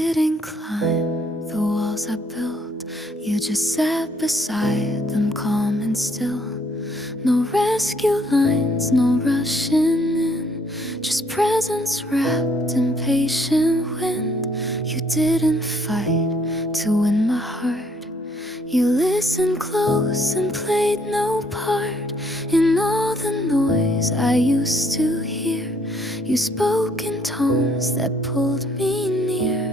didn't climb the walls I built. You just sat beside them, calm and still. No rescue lines, no rushing in, just presence wrapped in patient wind. You didn't fight to win my heart. You listened close and played no part in all the noise I used to hear. You spoke in tones that pulled me near.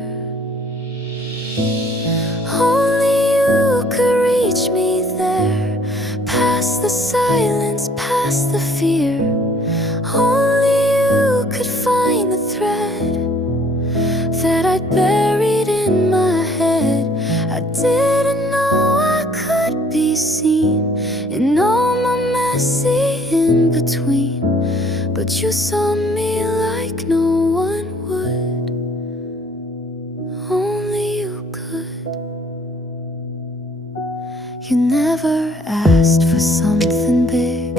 Only you could reach me there, past the silence, past the fear. Only you could find the thread that I'd buried in my head. I didn't know I could be seen in all my messy in between, but you saw me like no one would. Only you could. You never asked for something big.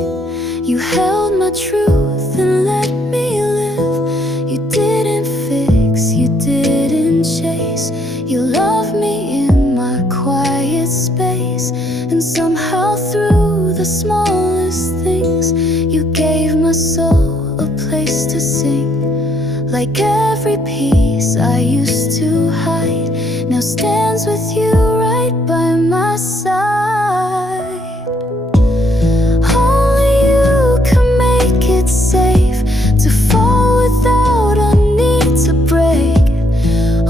You held my truth and let me live. You didn't fix, you didn't chase. You loved me in my quiet space, and somehow through the smallest things you gave my soul a place to sing. Like every piece I used to hide now stands with you right by my side. Only you can make it safe to fall without a need to break.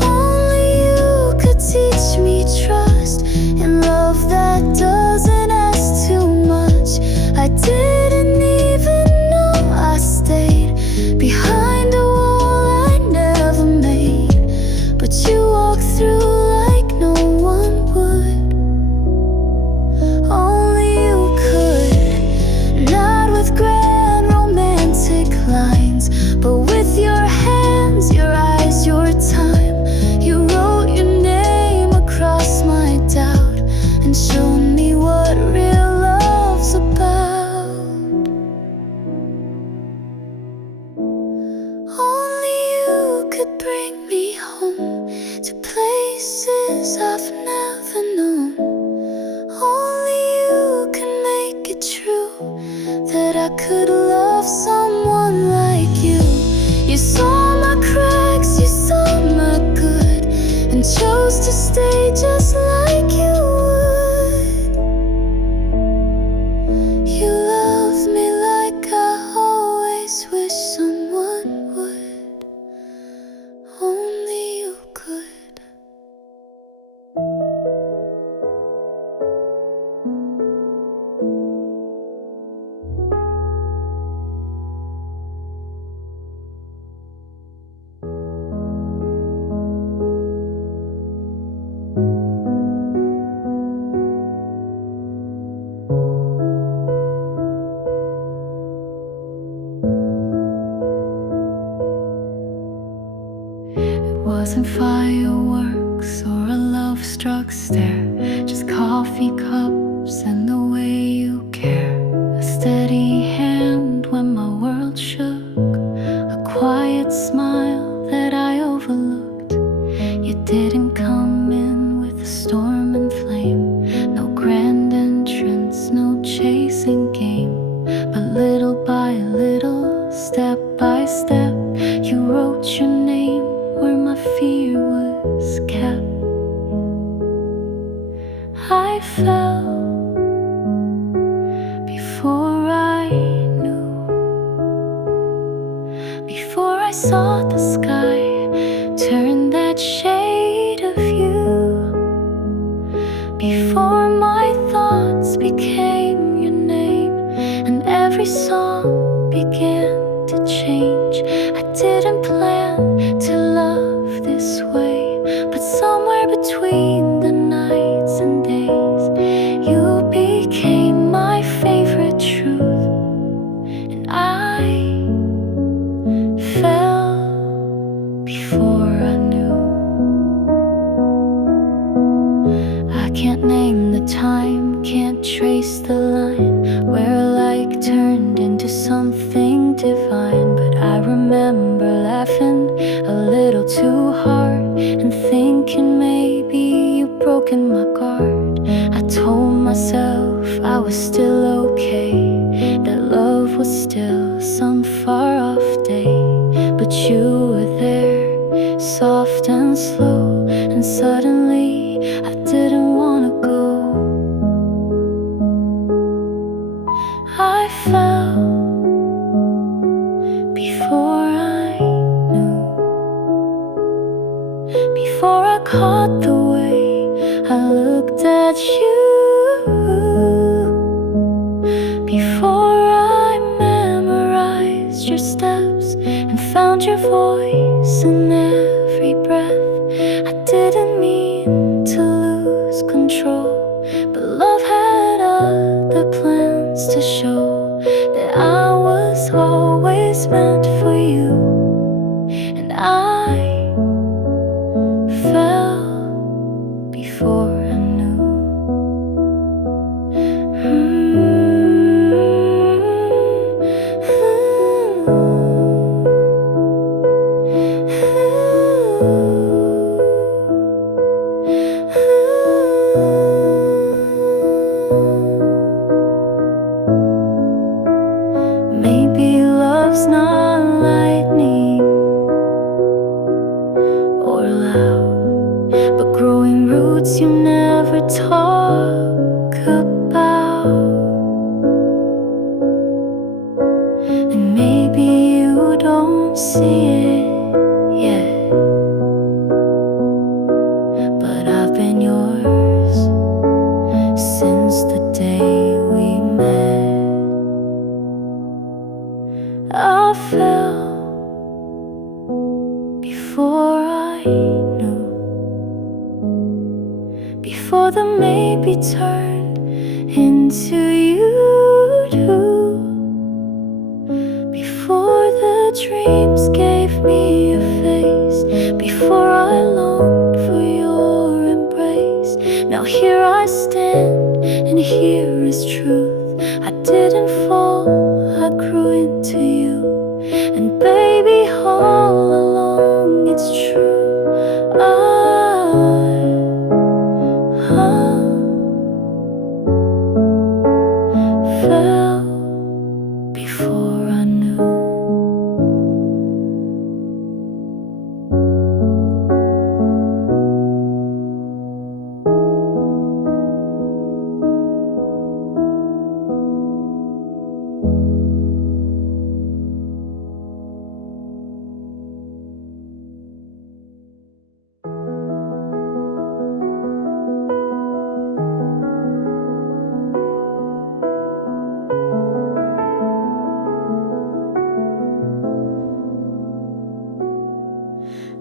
Only you could teach me trust and love that doesn't ask too much. I didn't even know I stayed behind a wall I never made, but you walked through like no one would. Only you could, not with grand romantic lines, but with your hands, your eyes, your time. You wrote your name across my doubt and showed me what real love's about. Only you could bring me home to places I've never known. Only you can make it true that I could love someone like you. You saw my cracks, you saw my good, and chose to stay just like you would. You love me like I always wish someone would. Only you could. It wasn't fireworks or a love-struck stare, just coffee cups and the way you care. A steady hand when my world shook, a quiet smile that I overlooked. You didn't come in with a storm and flame, no grand entrance, no chasing game, but little by little, step by step, you wrote your name where my fear was kept. I fell before I knew, before I saw the sky turn that shade of you, before my thoughts became your name and every song began to change. I didn't plan to love this way, but somewhere between the nights and days, you became my favorite truth, and I fell before I knew. I can't name the time, can't trace the line where like turned into something divine, but I remember laughing a little too hard and thinking maybe you've broken my guard. I told myself I was still okay, that love was still some far-off day. But you were there, soft and slow, and suddenly I didn't wanna go. I fell before I knew, before I caught the way I looked at you, before I memorized your steps and found your voice in every breath. I didn't mean to lose control, but love had other plans to show that I was always meant for you. And I fell before I knew. Maybe love's not lightning or loud, but growing roots you never talk about. And maybe you don't see it yet, but I've been yours since the day we met. I fell before I knew, before the maybe turned into you too, before the dreams gave me a face, before I longed for your embrace. Now here I stand, and here is truth. I didn't fall, I grew into you. And baby, all along it's true. I fell before I knew.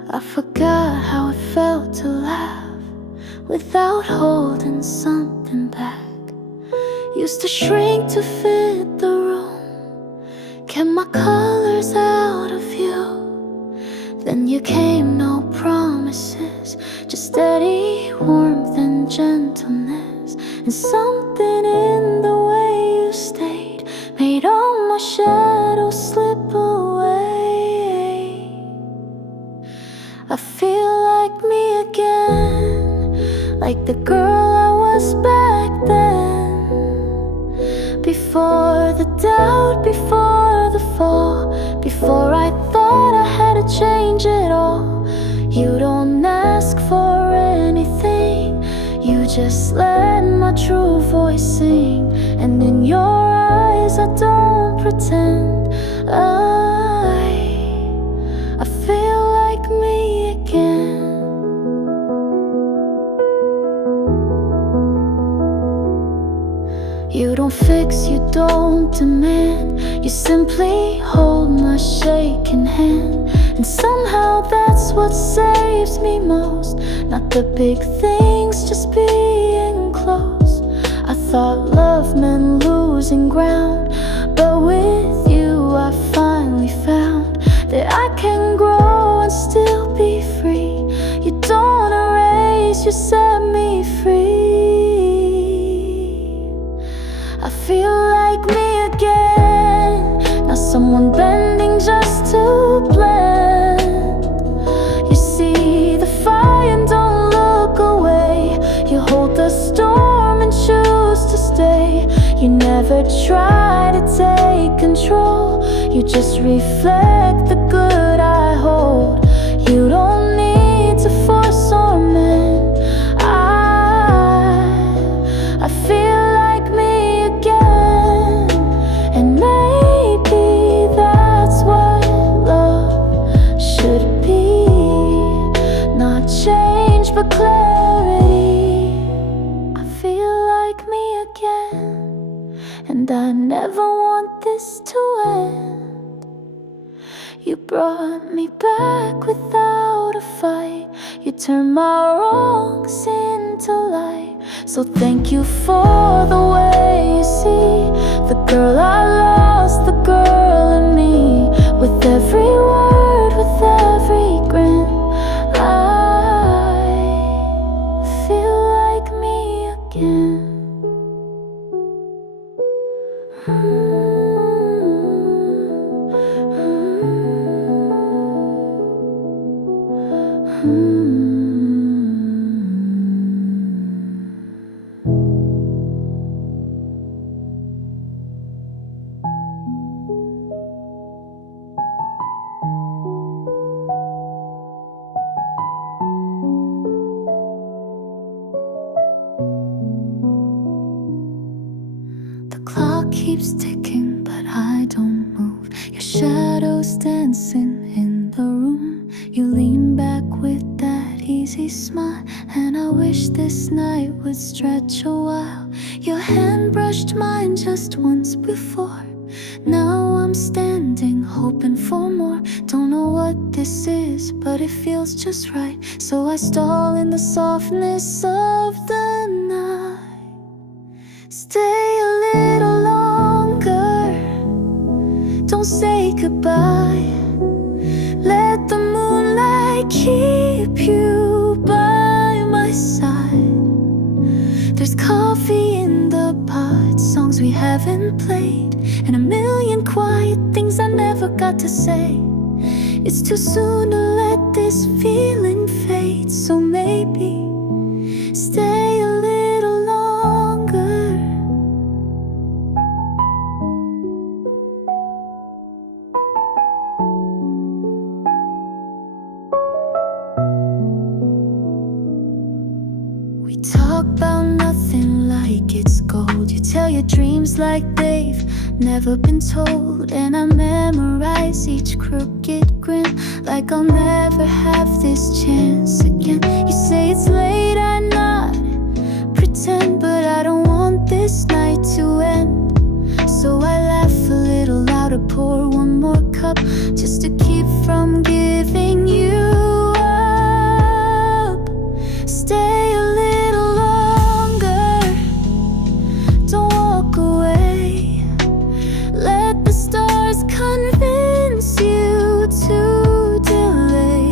I forgot how it felt to laugh without holding something back. Used to shrink to fit the room, kept my colors out of view. Then you came, no promises, just steady warmth and gentleness. And something in the way you stayed made all my shadows slip away. I feel like me again, like the girl I was back then. Before the doubt, before the fall, before I thought I had to change it all. You don't ask for anything, you just let my true voice sing. And in your eyes I don't pretend, I feel like me again. You don't fix, you don't demand, you simply hold my shaking hand. And somehow that's what saves me most, not the big things, just being close. I thought love meant losing ground, but with you I finally found that I can grow and still be free. You don't erase, you set me free. I feel like me again, not someone bending just to blend. You see the fire never try to take control. You just reflect the good I hold. You don't need to force or mend. I feel like me again, and maybe that's what love should be. Not change but clarity. I feel like me again, and I never want this to end. You brought me back without a fight. You turned my wrongs into light. So thank you for the way you see the girl I lost, the girl in me. With every word, with every grin, I feel like me again. The clock keeps ticking, but I don't move. Your shadow's dancing in the room. You lean back with that easy smile, and I wish this night would stretch a while. Your hand brushed mine just once before. Now I'm standing, hoping for more. Don't know what this is, but it feels just right. So I stall in the softness of the night. Stay a little longer, don't say goodbye. Let the moonlight keep you by my side. There's coffee in the pot, songs we haven't played, and a million quiet things I never got to say. It's too soon to let this feeling fade, so maybe stay a little longer. We talk about nothing like it's gold. You tell your dreams like they've never been told, and I memorize each crooked grin like I'll never have this chance again. You say it's late, I nod, pretend, but I don't want this night to end. So I laugh a little louder, pour one more cup just to keep from giving you up. Stay a little longer, don't walk away. Let the stars convince you to delay.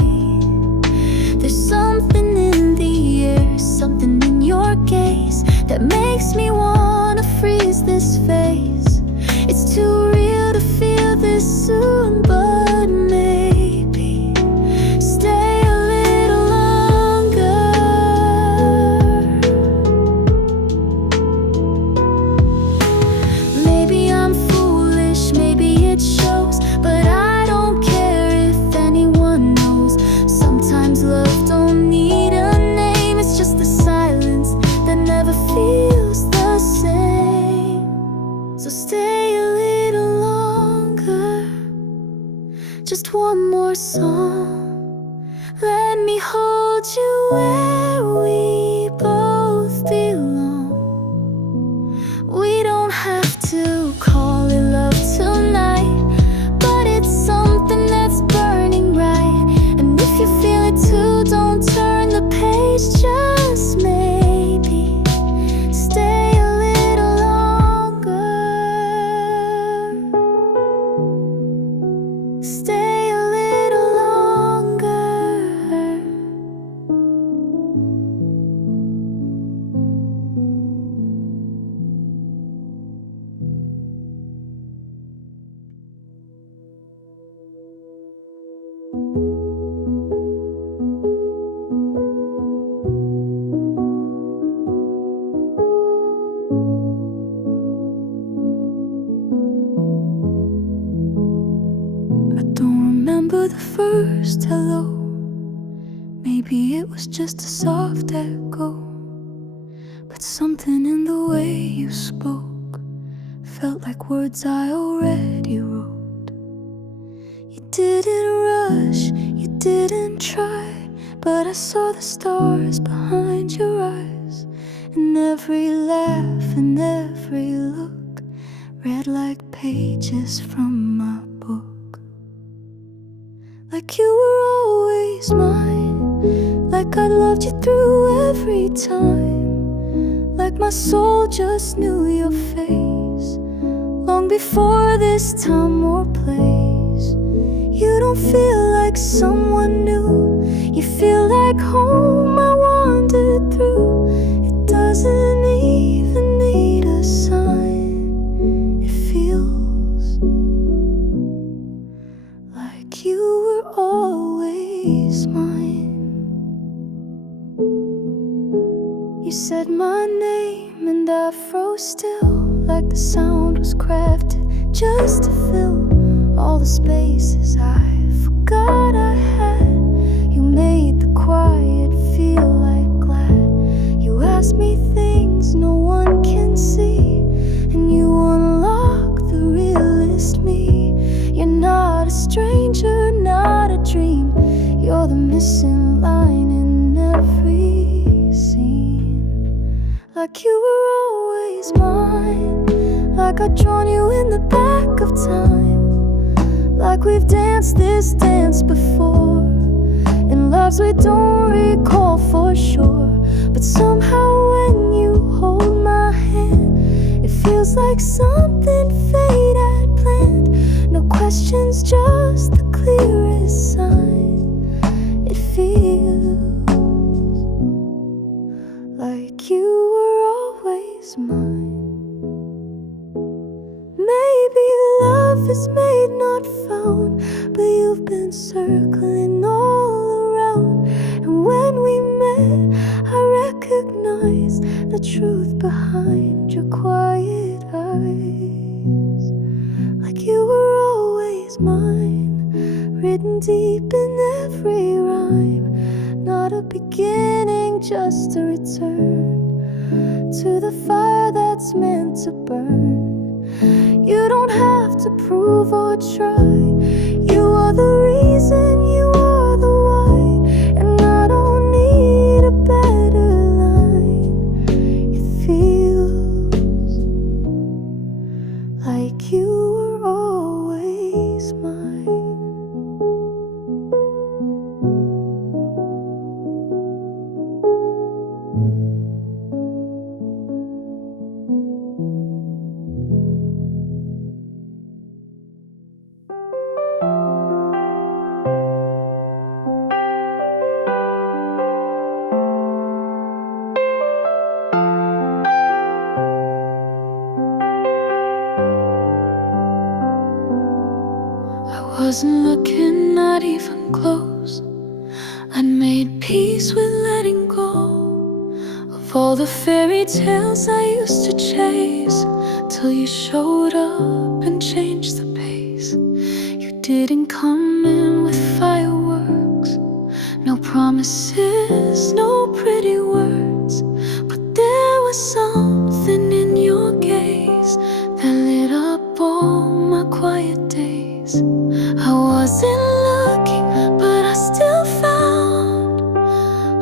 There's something in the air, something in your gaze that makes me wanna freeze this face. It's too real to feel this soon, but maybe stay a little longer. Maybe I'm foolish, maybe it shows, but I don't care if anyone knows. Sometimes love don't need a name, it's just the silence that never feels the same. So stay a little longer, just one more song. Let me hold you where we both belong. We don't have to call it love tonight, but it's something that's burning right. And if you feel it too, don't turn the page, just maybe stay a little longer. Stay a little longer. first hello. Maybe it was just a soft echo, but something in the way you spoke felt like words I already wrote. You didn't rush, you didn't try, but I saw the stars behind your eyes, and every laugh and every look read like pages from my book. Like you were always mine, like I loved you through every time, like my soul just knew your face long before this time or place. You don't feel like someone new, you feel like home I wandered through. It doesn't even need a sign, it feels like you were always mine. You said my name and I froze still, like the sound was crafted just to fill all the spaces I forgot I had. You made the quiet feel like glad. You asked me things no one can see, and you unlocked the realest me. You're not a stranger, not a dream, you're the missing line in every scene. Like you were always mine, like I'd drawn you in the back of time, like we've danced this dance before, in loves we don't recall for sure. But somehow when you hold my hand, it feels like something fate had planned. No questions, just the clearest sign. It feels like you were always mine. Maybe love is made, not found, but you've been circling all around. And when we met, I recognized the truth behind your quiet eyes. Like you were always mine, written deep in every rhyme. Not a beginning, just a return to the fire that's meant to burn. You don't have to prove or try, you are the reason, you are the why, and I don't need a better line. It feels like you were always mine. Wasn't looking, not even close. I'd made peace with letting go of all the fairy tales I used to chase, till you showed up and changed the pace. You didn't come in with fireworks, no promises, no pretty words, but there was something in your gaze that lit up all my quiet days. I wasn't looking, but I still found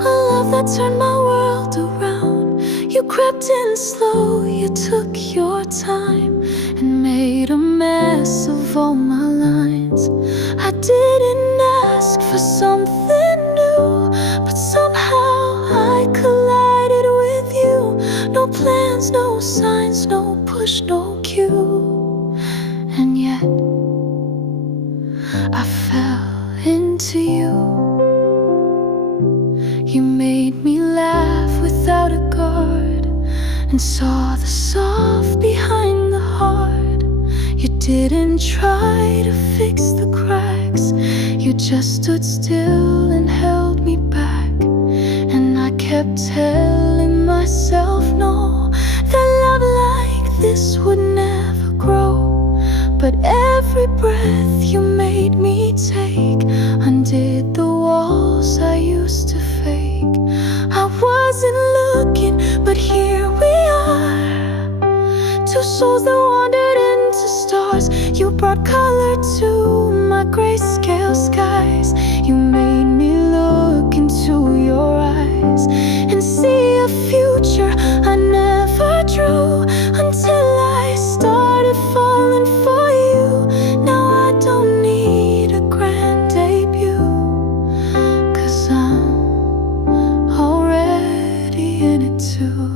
a love that turned my world around. You crept in slow, you took your time, and made a mess of all my lines. I didn't ask for something new, but somehow I collided with you. No plans, no signs, no push, no cue, and yet I fell into you. You made me laugh without a guard, and saw the soft behind the hard. You didn't try to fix the cracks, you just stood still and held me back. And I kept telling myself no, that love like this would never grow. But every breath you made me take, undid souls that wandered into stars. You brought color to my grayscale skies. You made me look into your eyes and see a future I never drew until I started falling for you. Now I don't need a grand debut, 'cause I'm already in it too.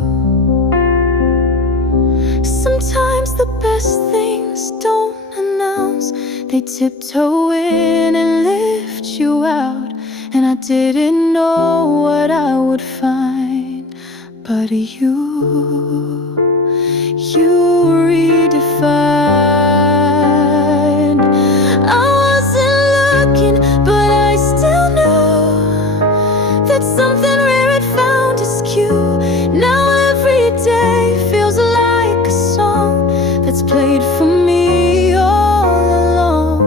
Sometimes the best things don't announce, they tiptoe in and lift you out. And I didn't know what I would find, but you redefined. I wasn't looking, but I still knew that something rare had found its cue. Now every day feels like a song that's played for me all along.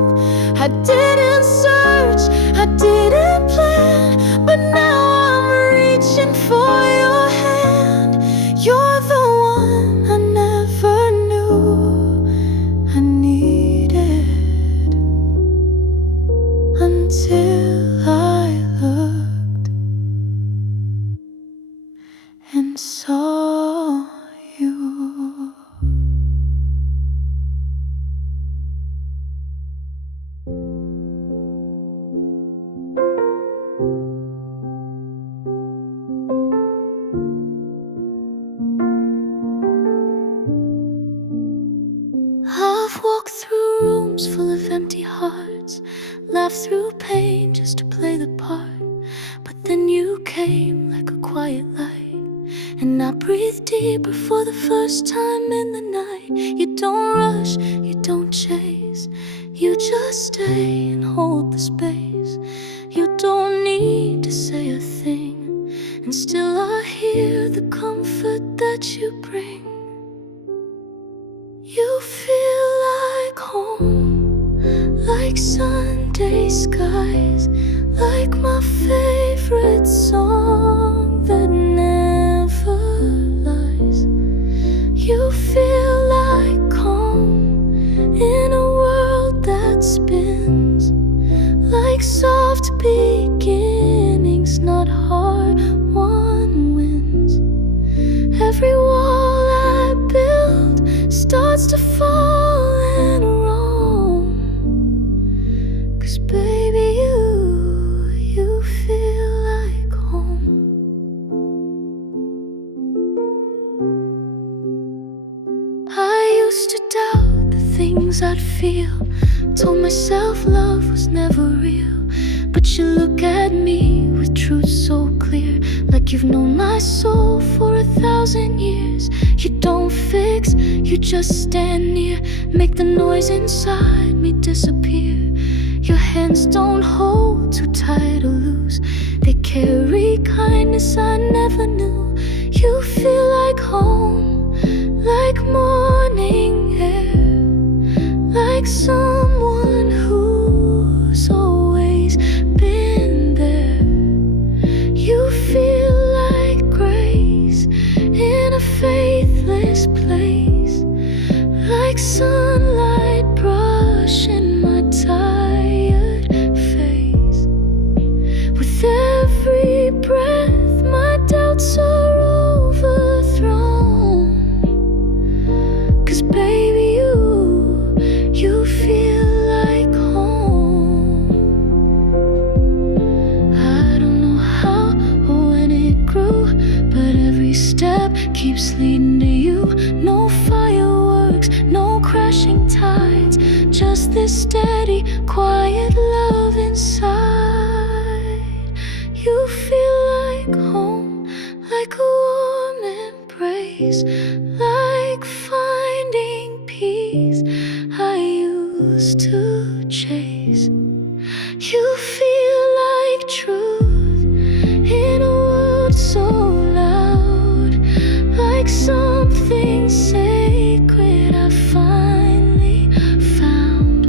I didn't search, I didn't plan, but now I'm reaching for your hand. You're the one I never knew I needed, until I looked and saw you. I've walked through rooms full of empty hearts, laughed through pain just to play the part. But then you came like a quiet light, and I breathed deeper for the first time in the night. You don't rush, you don't chase, you just stay and hold the space. You don't need to say a thing, and still I hear the comfort that you bring. You feel like home, like Sunday skies, like my favorite song that never lies. You feel like calm in a world that spins, like soft beginnings, not hard-won wins. Every wall I build starts to fall in a room, 'cause baby you feel like home. I used to doubt the things I'd feel, told myself love was never real. But you look at me with truth so clear, like you've known my soul for 1,000 years. You don't fix, you just stand near, make the noise inside me disappear. Your hands don't hold too tight or loose, they carry kindness I never knew. You feel like home, like morning air, like someone who's always been there. You feel like grace in a faithless place, like sunlight brushing my tired face. With every breath my doubts are overthrown, 'cause baby you feel like home. I don't know how or when it grew, but every step keeps leading to you. No fireworks, no crashing tides, just this steady, quiet love inside. You feel like home, like a warm embrace, like finding peace I used to chase. You feel like truth in a world so loud, like something sacred I finally found.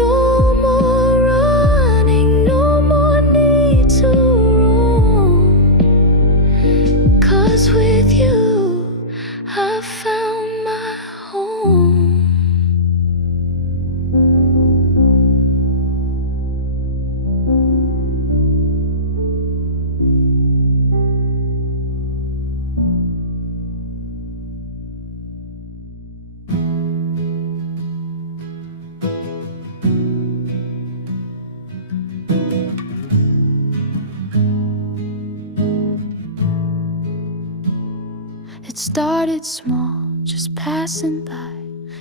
No more running, no more need to roam, 'cause with you It started small, just passing by.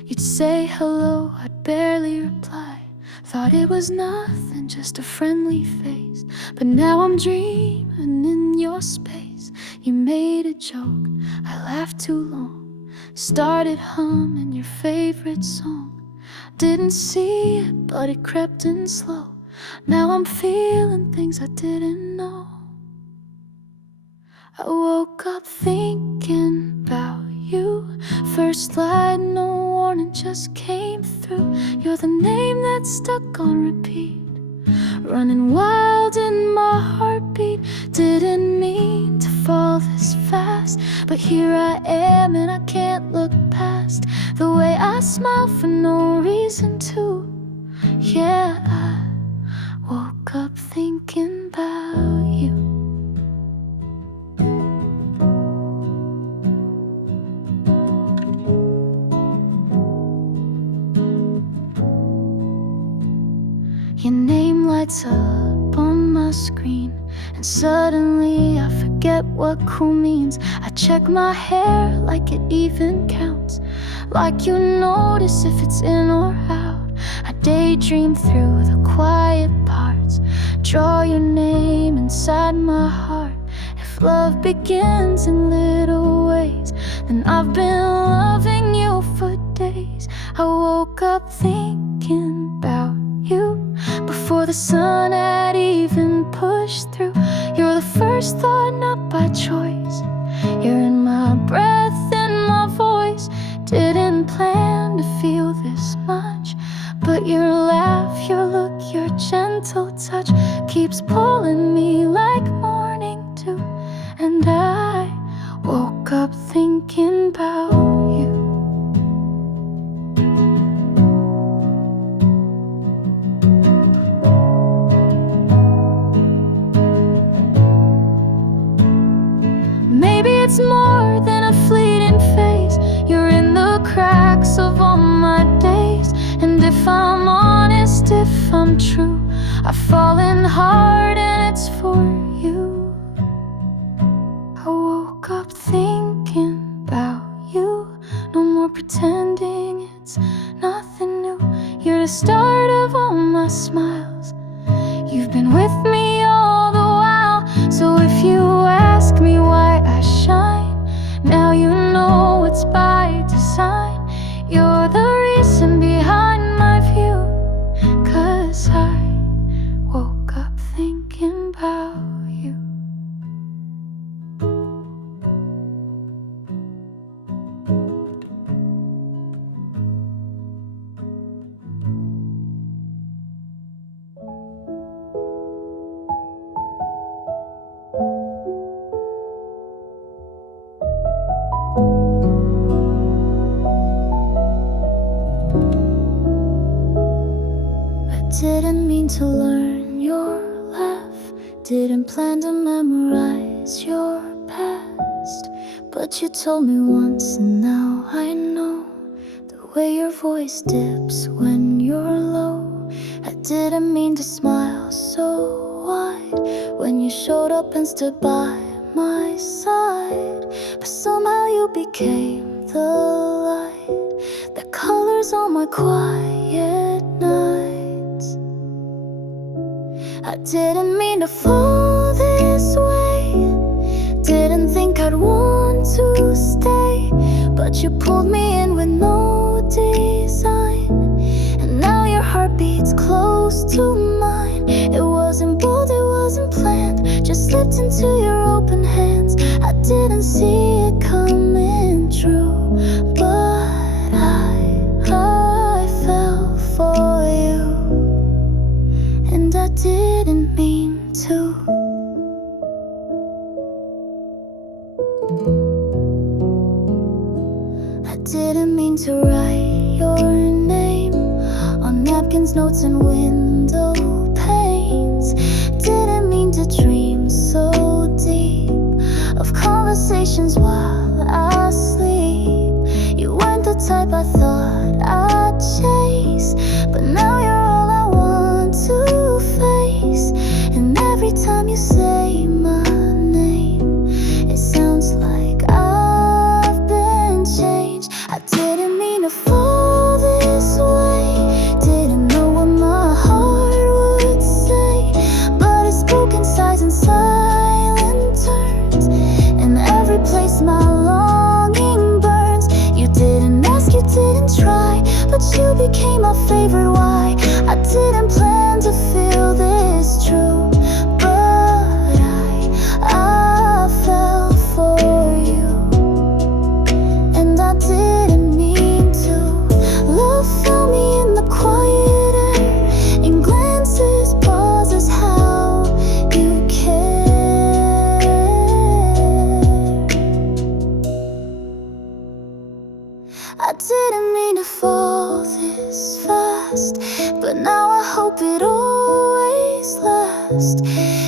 You'd say hello, I'd barely reply. Thought it was nothing, just a friendly face. But now I'm dreaming in your space. You made a joke, I laughed too long. Started humming your favorite song. Didn't see it, but it crept in slow. Now I'm feeling things I didn't know. I woke up thinking about you. First light, no warning, just came through. You're the name that's stuck on repeat, running wild in my heartbeat. Didn't mean to fall this fast, but here I am and I can't look past the way I smile for no reason to. Yeah, I woke up thinking about you. Your name lights up on my screen, and suddenly I forget what cool means. I check my hair like it even counts, like you notice if it's in or out. I daydream through the quiet parts, draw your name inside my heart. If love begins in little ways, then I've been loving you for days. I woke up thinking about you before the sun had even pushed through. You're the first thought, not by choice. You're in my breath and my voice. Didn't plan to feel this much, but your laugh, your look, your gentle touch keeps pulling me like morning dew. And I woke up thinking about you. Maybe it's more than a fleeting phase. You're in the cracks of all my days. And if I'm honest, if I'm true, I've fallen hard and it's for you. I woke up thinking about you. No more pretending, it's nothing new. You're the start of all my smiles. You've been with me all the while. So if you ask me why I shine, now you know it's by design. You're the reason behind my view, 'cause I woke up thinking about you. Didn't mean to learn your laugh, didn't plan to memorize your past, but you told me once and now I know the way your voice dips when you're low. I didn't mean to smile so wide when you showed up and stood by my side, but somehow you became the light that colors all my quiet nights. I didn't mean to fall this way, didn't think I'd want to stay, but you pulled me in with no design, and now your heart beats close to mine. It wasn't bold, it wasn't planned, just slipped into your open hands. I didn't see it coming true, but I fell for you, and I didn't mean to. I didn't mean to write your name on napkins, notes, and window panes. Didn't mean to dream so deep of conversations while I sleep. You weren't the type I thought I'd chase, but now you're all I want to face. And every time you say my name, it sounds like I but now I hope it always lasts.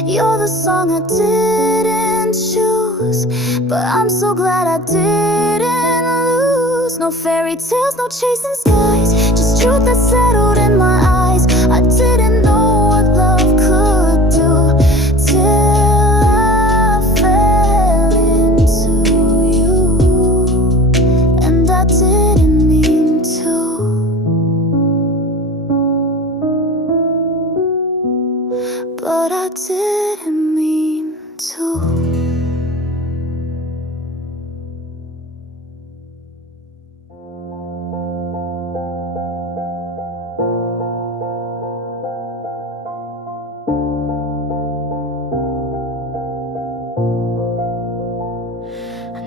You're the song I didn't choose, but I'm so glad I didn't lose. No fairy tales, no chasing skies, just truth that settled in my eyes. I didn't know what love could do till I fell into you, and I didn't mean to, but I didn't mean to.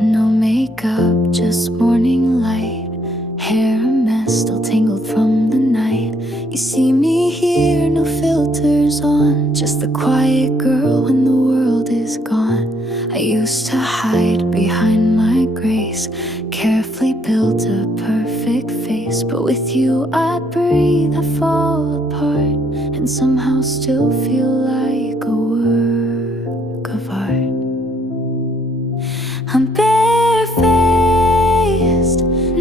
No makeup, just morning light. Hair a mess, still tangled from the night. You see me here, no filters on, just the quiet girl when the world is gone. I used to hide behind my grace, carefully build a perfect face, but with you I breathe, I fall apart, and somehow still feel like a work of art. I'm barefaced,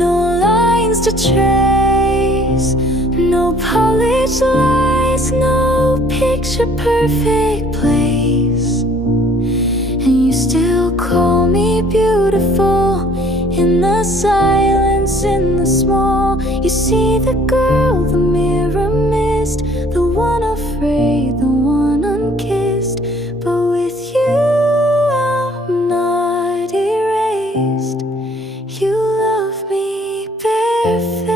no lines to trace, no polished lies, no picture perfect place. And you still call me beautiful, in the silence, in the small. You see the girl the mirror missed, the one afraid, the one unkissed. But with you I'm not erased. You love me barefaced.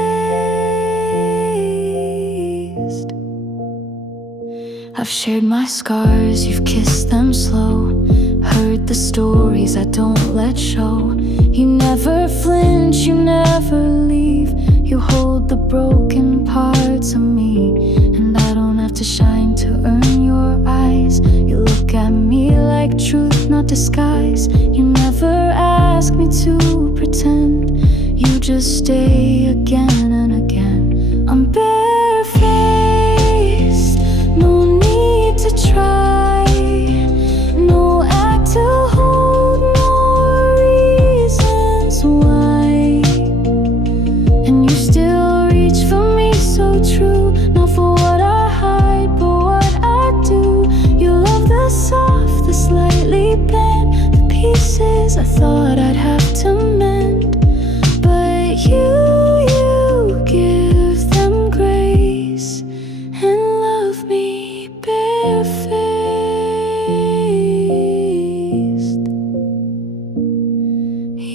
I've shared my scars, you've kissed them slow, heard the stories I don't let show. You never flinch, you never leave, you hold the broken parts of me, and I don't have to shine to earn your eyes. You look at me like truth, not disguise. You never ask me to pretend, you just stay again and again. I'm barefaced, no need to try, no act to hold, no reasons why. And you still reach for me so true, not for what I hide, but what I do. You love the soft, the slightly bent, the pieces I thought I'd have to mend. But you give them grace and love me barefaced.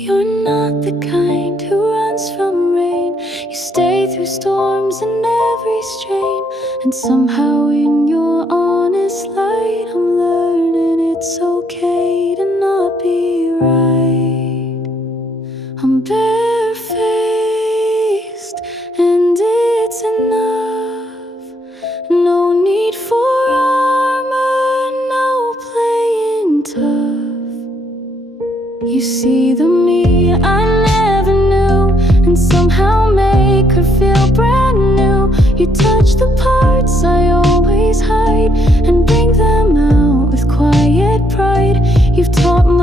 You're not the kind who runs from rain, you stay through storms and every strain. And somehow in your honest light I'm learning it's okay to not be right. I'm barefaced and it's enough. No need for armor, no playing tough. You see the me I never knew, and somehow make her feel brand new. You touch the parts I always hide, and bring them out with quiet pride. You've taught my